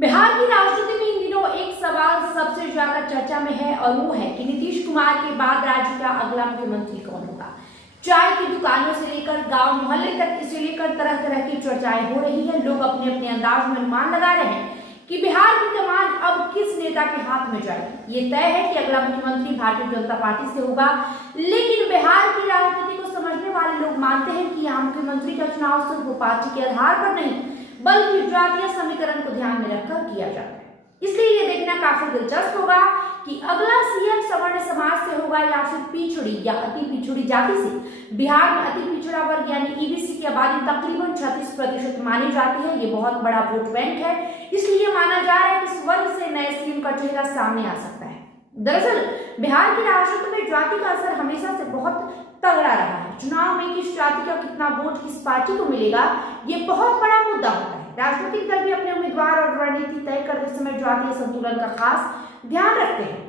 बिहार की राजनीति में इन दिनों एक सवाल सबसे ज्यादा चर्चा में है और वो है कि नीतीश कुमार के बाद राज्य का अगला मुख्यमंत्री कौन होगा। चाय की दुकानों से लेकर गांव मोहल्ले तक इसे लेकर तरह तरह की चर्चाएं हो रही है। लोग अपने अपने अंदाज में अनुमान लगा रहे हैं कि बिहार की कमान अब किस नेता के हाथ में जाएगी। ये तय है कि अगला मुख्यमंत्री भारतीय जनता पार्टी से होगा, लेकिन बिहार की राजनीति को समझने वाले लोग मानते हैं कि यहाँ मुख्यमंत्री का चुनाव सिर्फ पार्टी के आधार पर नहीं बल्कि जातीय समीकरण को ध्यान में रखकर किया जाता है। इसलिए ये देखना काफी दिलचस्प होगा कि अगला सीएम सवर्ण समाज से होगा या फिर पिछड़ी या अति पिछड़ी जाति से। बिहार में अति पिछड़ा वर्ग यानी ईबीसी की आबादी तकरीबन 36% मानी जाती है। ये बहुत बड़ा वोट बैंक है, इसलिए माना जा रहा है कि इस वर्ग से नए सीएम का चेहरा सामने आ सकता है। दरअसल बिहार की राजनीति में जाति का असर हमेशा से बहुत तगड़ा रहा है। चुनाव में किस जाति का कितना वोट किस पार्टी को मिलेगा, ये बहुत बड़ा मुद्दा होता है। राजनीतिक दल भी अपने उम्मीदवार और रणनीति तय करते समय जातीय संतुलन का खास ध्यान रखते हैं।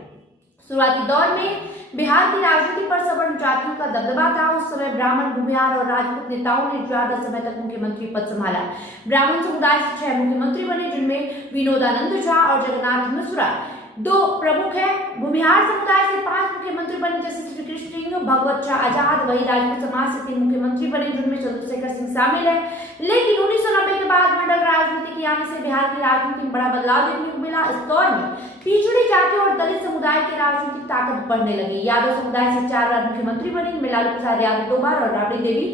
शुरुआती दौर में बिहार की राजनीति पर सवर्ण जातियों का दबदबा था। उस समय ब्राह्मण, भूमिहार और राजपूत नेताओं ने ज्यादा समय तक मुख्यमंत्री पद संभाला। ब्राह्मण समुदाय से 6 मुख्यमंत्री बने, जिनमें विनोदानंद झा और जगन्नाथ मिश्रा 2 प्रमुख है। भूमिहार समुदाय से 5 मुख्यमंत्री बने, जैसे श्री कृष्ण सिंह, भगवत शाह आजाद। वही राजपूत समाज से 3 मुख्यमंत्री बने, जिनमें चंद्रशेखर सिंह शामिल है। लेकिन 1990 के बाद मंडल राजनीति के आने से बिहार की राजनीति में बड़ा बदलाव देखने को मिला। इस दौर में पिछड़ी जाति और दलित समुदाय की राजनीतिक ताकत बढ़ने लगी। यादव समुदाय से 4 बार मुख्यमंत्री बने, इनमें लालू प्रसाद यादव 2 बार और राबड़ी देवी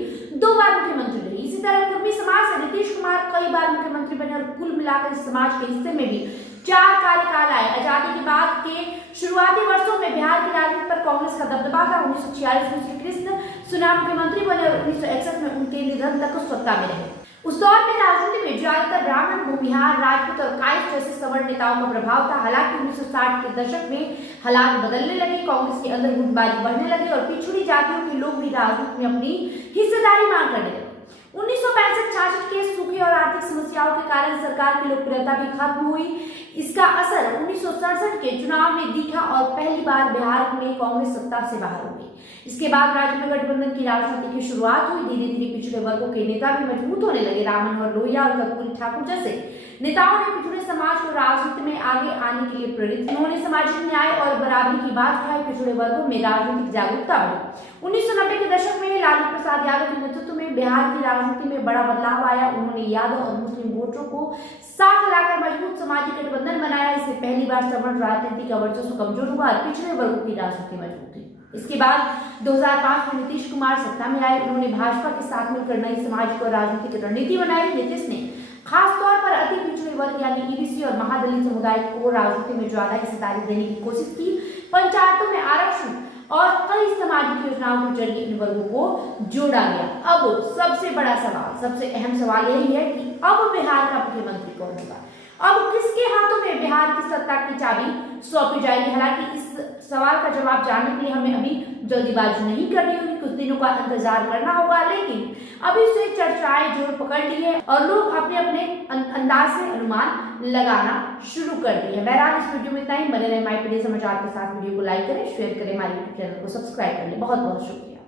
2 बार मुख्यमंत्री रही। इसी तरह कुर्मी समाज से नीतीश कुमार कई बार मुख्यमंत्री बने और कुल मिलाकर इस समाज के हिस्से में भी 4 कार्यकाल आए। आजादी के बाद के शुरुआती वर्षों में बिहार की राजनीति पर कांग्रेस का दबदबा था। 1946 में श्री कृष्ण सिन्हा मुख्यमंत्री बने और 1961 में उनके निधन तक सत्ता में रहे। उस दौर में राजनीति में ज्यादातर ब्राह्मण, भूमिहार, राजपूत और कायस्थ जैसे सवर्ण नेताओं का प्रभाव था। हालांकि 1960 के दशक में हालात बदलने लगे, कांग्रेस के अंदर गुटबाजी बढ़ने लगी और पिछड़ी जातियों के लोग भी राजनीति में अपनी हिस्सेदारी मांग करने लगे। 1965-66 के सूखे और आर्थिक समस्याओं के कारण सरकार की लोकप्रियता भी खत्म हुई। इसका असर 1967 के चुनाव में दिखा और पहली बार बिहार में कांग्रेस सत्ता से बाहर हो गई। इसके बाद राज्य में गठबंधन की राजनीति की शुरुआत हुई। धीरे धीरे पिछड़े वर्गों के नेता भी मजबूत होने लगे। राम मनोहर लोहिया और कर्पूरी ठाकुर जैसे नेताओं ने पिछड़े समाज को राजनीति में आगे आने के लिए प्रेरित किया। उन्होंने सामाजिक न्याय और बराबरी की बात उठाई। पिछड़े वर्गों में राजनीतिक जागरूकता बढ़ी। 1990 के दशक में लालू प्रसाद यादव के नेतृत्व में बिहार की राजनीति में बड़ा बदलाव आया। उन्होंने यादव और मुस्लिम वोटरों को साथ लाकर मजबूत सामाजिक गठबंधन बनाया। इससे पहली बार सवर्ण राजनीति का वर्चस्व कमजोर हुआ और पिछड़े वर्गों की राजनीति मजबूत हुई। इसके बाद 2005 में नीतीश कुमार सत्ता में आए। उन्होंने भाजपा के साथ मिलकर नई सामाजिक और राजनीतिक रणनीति बनाई। नीतीश ने खास तौर पर अति पिछड़े वर्ग यानी ईबीसी और महादलित समुदाय को राजनीति में ज्यादा हिस्सेदारी देने की कोशिश की। पंचायतों में आरक्षण और कई सामाजिक योजनाओं के जरिए इन वर्गों को जोड़ा गया। अब सबसे बड़ा सवाल, सबसे अहम सवाल यही है कि अब बिहार का मुख्यमंत्री कौन होगा। अब किसके हाथों में बिहार की सत्ता की चाबी सौंपी जाएगी। हालांकि इस सवाल का जवाब जानने के लिए हमें अभी जल्दीबाजी नहीं करनी होगी, कुछ दिनों का इंतजार करना होगा। लेकिन अभी से चर्चाएं जोर पकड़ ली है और लोग अपने अपने अंदाज से अनुमान लगाना शुरू कर दिए हैं। बहरहाल इस वीडियो में इतना ही। बने रहे माई पीडी समाचार के साथ। वीडियो को लाइक करें, शेयर करें, हमारे यूट्यूब चैनल को सब्सक्राइब करें। बहुत बहुत शुक्रिया।